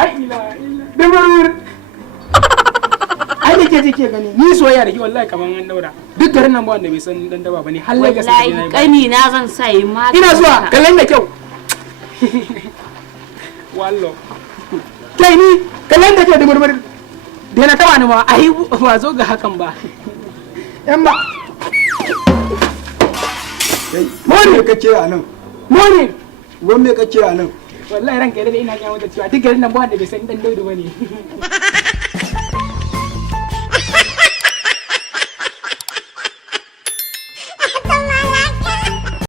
haila dubarur ai da ke gani ni soyayya da ke wallahi kaman an daura duk garin nan ba wanda bai san dan daba bane har Lagos wallahi kani na zan sa yi ma ina zuwa kallon da kyau wallo kai ni kallon da kyau dubarur da na tawa ni ma ai ba zo ga hakan ba yan ba Mone kake a nan? Mone! Wan me kake a nan? Wallahi ranka da ina kyamu da cewa duk garin nan ba wanda bai san dan Daudu bane.